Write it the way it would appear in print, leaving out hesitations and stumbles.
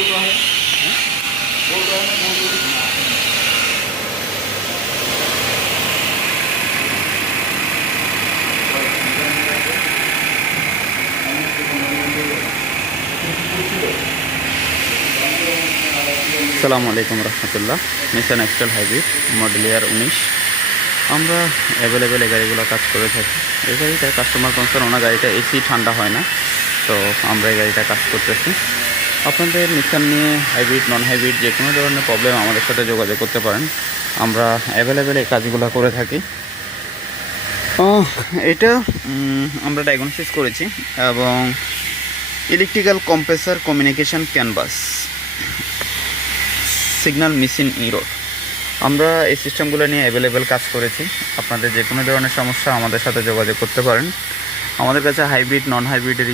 আসসালামু আলাইকুম রহমতুল্লাহ। Nissan এক্সটেল hybrid model ইয়ার 19 আমরা অ্যাভেলেবেল এই গাড়িগুলো কাজ করে থাকি। এই গাড়িটা কাস্টমার কনসার্ন, ওনার গাড়িটা এসি ঠান্ডা হয় না, তো আমরা এই গাড়িটা কাজ করতেছি। আপনাদের নিসান নিয়ে হাইব্রিড নন হাইব্রিড যে কোনো ধরনের প্রবলেম আমাদের সাথে যোগাযোগ করতে পারেন, আমরা অ্যাভেলেবেল এই কাজগুলো করে থাকি। এটা আমরা ডায়াগনোসিস করেছি এবং electrical compressor communication canvas signal missing error, আমরা এই সিস্টেমগুলো নিয়ে অ্যাভেলেবেল কাজ করেছি। আপনাদের যে কোনো ধরনের সমস্যা আমাদের সাথে যোগাযোগ করতে পারেন। আমাদের কাছে হাইব্রিড নন হাইব্রিডের